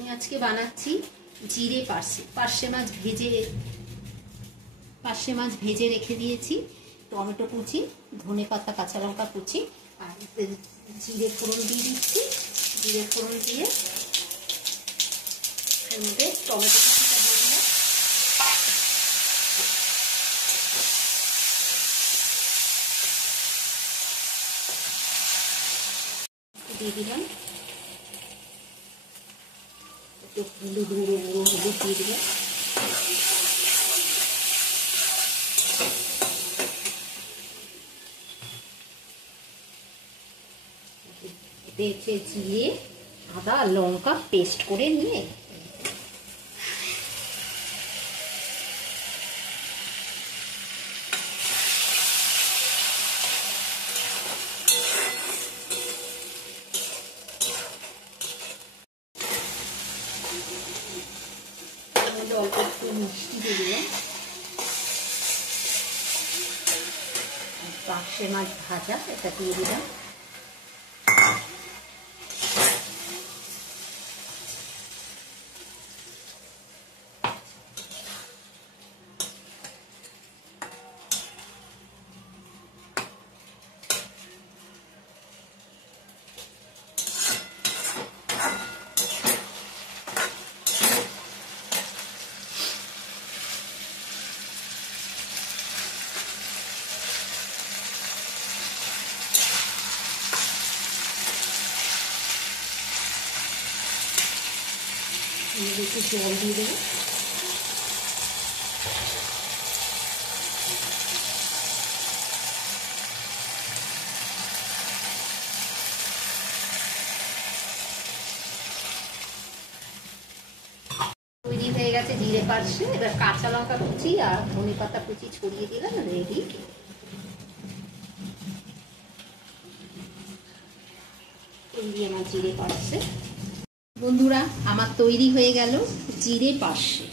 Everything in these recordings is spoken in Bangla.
আমি আজকে বানাচ্ছি জিরে পার্শে মাছ ভেজে রেখে দিয়েছি। টমেটো কুচি, ধনেপাতা, কাঁচা লঙ্কা কুচি আর জিরে ফোড়ন দিয়ে দিচ্ছি। জিরে ফোড়ন দিয়ে এর মধ্যে টমেটো কুচিটা দিয়ে দিলাম। একটু হলুদ গুঁড়ো হলুদ দিয়ে দিলাম। এতে জিরে, আদা, লঙ্কা পেস্ট করে নিয়ে অল্প একটু মিষ্টি দিয়ে দিলাম। পার্শে মাছ ভাজা এটা দিয়ে দিলাম। একটু জল দিয়ে দেবো। তৈরি হয়ে গেছে জিরে পার্শে। এবার কাঁচা লঙ্কা কুচি আর ধনেপাতা কুচি ছড়িয়ে দিলাম, রেডি। তৈরি আমার জিরে পার্শে। বন্ধুরা, আমার তৈরি হয়ে গেল জিরে পার্শে।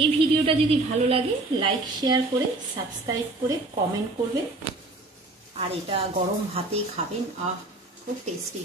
এই ভিডিওটা যদি ভালো লাগে লাইক শেয়ার করে সাবস্ক্রাইব করে কমেন্ট করবেন। আর এটা গরম ভাতে খাবেন, খুব টেস্টি।